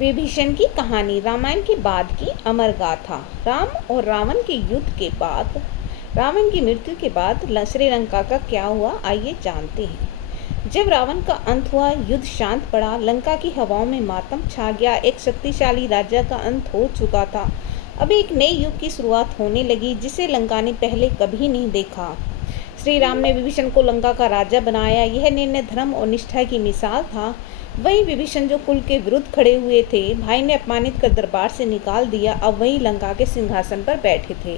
विभीषण की कहानी रामायण के बाद की अमर गाथा। राम और रावण के युद्ध के बाद, रावण की मृत्यु के बाद श्रीलंका का क्या हुआ, आइए जानते हैं। जब रावण का अंत हुआ, युद्ध शांत पड़ा, लंका की हवाओं में मातम छा गया। एक शक्तिशाली राजा का अंत हो चुका था। अब एक नए युग की शुरुआत होने लगी, जिसे लंका ने पहले कभी नहीं देखा। श्री राम ने विभीषण को लंका का राजा बनाया। यह निर्णय धर्म और निष्ठा की मिसाल था। वही विभीषण जो कुल के विरुद्ध खड़े हुए थे, भाई ने अपमानित कर दरबार से निकाल दिया, अब वही लंका के सिंहासन पर बैठे थे।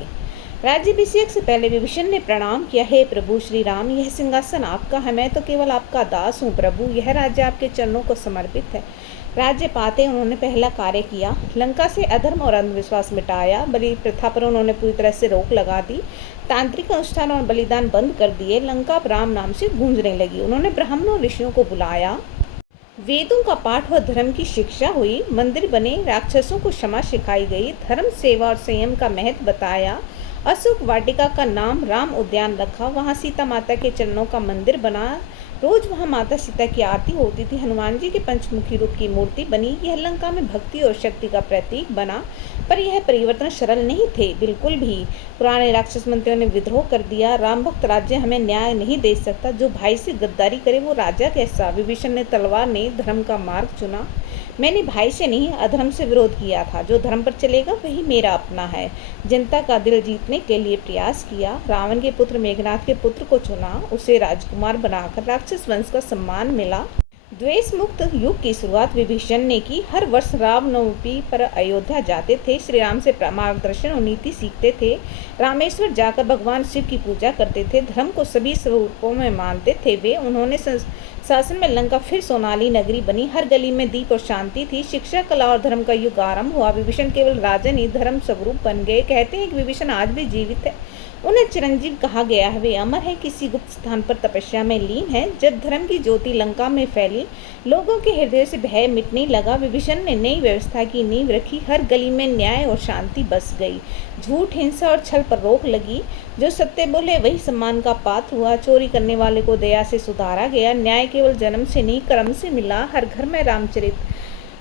राज्याभिषेक से पहले विभीषण ने प्रणाम किया। हे प्रभु श्री राम, यह सिंहासन आपका है, मैं तो केवल आपका दास हूँ। प्रभु, यह राज्य आपके चरणों को समर्पित है। राज्य पाते उन्होंने पहला कार्य किया, लंका से अधर्म और अंधविश्वास मिटाया। बलि प्रथा पर उन्होंने पूरी तरह से रोक लगा दी। तांत्रिक अनुष्ठान और बलिदान बंद कर दिए। लंका राम नाम से गूंजने लगी। उन्होंने ब्राह्मणों और ऋषियों को बुलाया। वेदों का पाठ व धर्म की शिक्षा हुई। मंदिर बने, राक्षसों को क्षमा सिखाई गई। धर्म, सेवा और संयम का महत्व बताया। अशोक वाटिका का नाम राम उद्यान रखा। वहाँ सीता माता के चरणों का मंदिर बना। रोज वहाँ माता सीता की आरती होती थी। हनुमान जी के पंचमुखी रूप की मूर्ति बनी। यह लंका में भक्ति और शक्ति का प्रतीक बना। पर यह परिवर्तन सरल नहीं थे, बिल्कुल भी। पुराने राक्षस मंत्रियों ने विद्रोह कर दिया। राम भक्त राज्य हमें न्याय नहीं दे सकता। जो भाई से गद्दारी करे वो राजा कैसा। विभीषण ने तलवार ने धर्म का मार्ग चुना। मैंने भाई से नहीं, अधर्म से विरोध किया था। जो धर्म पर चलेगा वही मेरा अपना है। जनता का दिल जीतने के लिए प्रयास किया। रावण के पुत्र मेघनाथ के पुत्र को चुना। उसे राजकुमार बनाकर राक्षस वंश का सम्मान मिला। द्वेष मुक्त युग की शुरुआत विभीषण ने की। हर वर्ष रामनवमी पर अयोध्या जाते थे। श्री राम से मार्गदर्शन और नीति सीखते थे। रामेश्वर जाकर भगवान शिव की पूजा करते थे। धर्म को सभी स्वरूपों में मानते थे वे। उन्होंने शासन में लंका फिर सोनाली नगरी बनी। हर गली में दीप और शांति थी। शिक्षा, कला और धर्म का युग आरंभ हुआ। विभीषण केवल राजा नहीं, धर्म स्वरूप बन गए। कहते हैं कि विभीषण आज भी जीवित है। उन्हें चिरंजीव कहा गया है। वे अमर है, किसी गुप्त स्थान पर तपस्या में लीन है। जब धर्म की ज्योति लंका में फैली, लोगों के हृदय से भय मिटने लगा। विभीषण ने नई व्यवस्था की नींव रखी। हर गली में न्याय और शांति बस गई। झूठ, हिंसा और छल पर रोक लगी। जो सत्य बोले वही सम्मान का पात्र हुआ। चोरी करने वाले को दया से सुधारा गया। न्याय केवल जन्म से नहीं, कर्म से मिला। हर घर में रामचरित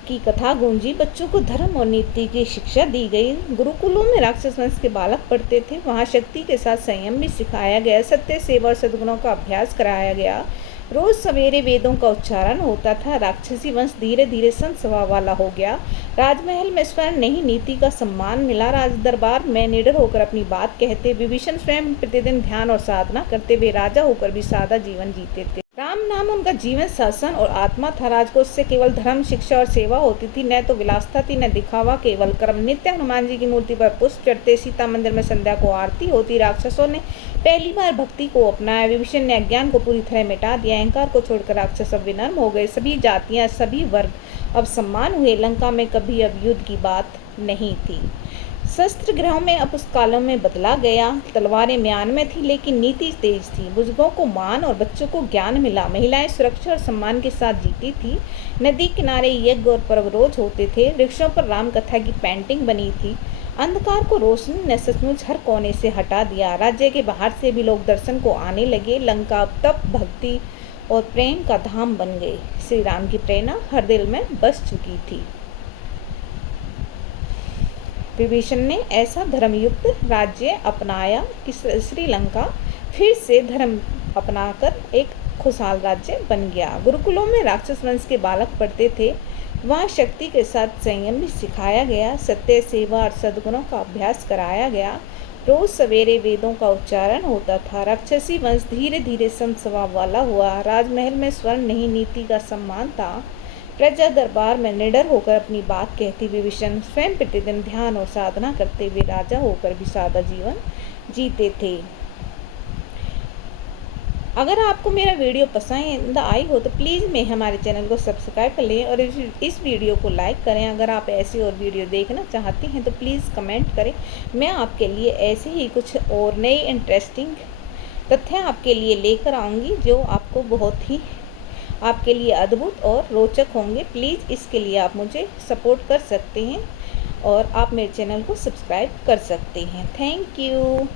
की कथा गूंजी। बच्चों को धर्म और नीति की शिक्षा दी गई। गुरुकुलों में राक्षस वंश के बालक पढ़ते थे। वहाँ शक्ति के साथ संयम भी सिखाया गया। सत्य, सेवा और सद्गुणों का अभ्यास कराया गया। रोज सवेरे वेदों का उच्चारण होता था। राक्षसी वंश धीरे धीरे संत स्वभाव वाला हो गया। राजमहल में स्वर्ण नहीं, नीति का सम्मान मिला। राज दरबार में निडर होकर अपनी बात कहते। विभीषण स्वयं प्रतिदिन ध्यान और साधना करते। वे राजा होकर भी सादा जीवन जीते थे। राम नाम उनका जीवन, शासन और आत्मा था। राजकोष से केवल धर्म, शिक्षा और सेवा होती थी, न तो विलासता थी, न दिखावा, केवल कर्म। नित्य हनुमान जी की मूर्ति पर पुष्प चढ़ते। सीता मंदिर में संध्या को आरती होती। राक्षसों ने पहली बार भक्ति को अपनाया। विभीषण ने अज्ञान को पूरी तरह मिटा दिया। अहंकार को छोड़कर राक्षस अब विनम्र हो गए। सभी जातियां, सभी वर्ग अब सम्मान हुए। लंका में कभी अब युद्ध की बात नहीं थी। शस्त्र गृहों में अब उस कालों में बदला गया। तलवारें म्यान में थी, लेकिन नीति तेज थी। बुजुर्गों को मान और बच्चों को ज्ञान मिला। महिलाएं सुरक्षा और सम्मान के साथ जीती थी। नदी किनारे यज्ञ और पर्व रोज होते थे। वृक्षों पर राम कथा की पेंटिंग बनी थी। अंधकार को रोशनी ने सचमुच हर कोने से हटा दिया। राज्य के बाहर से भी लोग दर्शन को आने लगे। लंका तप, भक्ति और प्रेम का धाम बन गई। श्री राम की प्रेरणा हर दिल में बस चुकी थी। विभीषण ने ऐसा धर्मयुक्त राज्य अपनाया कि श्रीलंका फिर से धर्म अपनाकर एक खुशहाल राज्य बन गया। गुरुकुलों में राक्षस वंश के बालक पढ़ते थे। वहाँ शक्ति के साथ संयम भी सिखाया गया। सत्य, सेवा और सद्गुणों का अभ्यास कराया गया। रोज सवेरे वेदों का उच्चारण होता था। राक्षसी वंश धीरे धीरे संत स्वभाव वाला हुआ। राजमहल में स्वर्ण नहीं, नीति का सम्मान था। प्रजा दरबार में निडर होकर अपनी बात कहती। विभीषण स्वयं प्रतिदिन ध्यान और साधना करते हुए राजा होकर भी सादा जीवन जीते थे। अगर आपको मेरा वीडियो पसंद आई हो तो प्लीज़ मैं हमारे चैनल को सब्सक्राइब कर लें और इस वीडियो को लाइक करें। अगर आप ऐसी और वीडियो देखना चाहते हैं तो प्लीज़ कमेंट करें। मैं आपके लिए ऐसे ही कुछ और नए इंटरेस्टिंग तथ्य आपके लिए लेकर आऊँगी, जो आपको बहुत ही आपके लिए अद्भुत और रोचक होंगे। प्लीज़ इसके लिए आप मुझे सपोर्ट कर सकते हैं और आप मेरे चैनल को सब्सक्राइब कर सकते हैं। Thank you.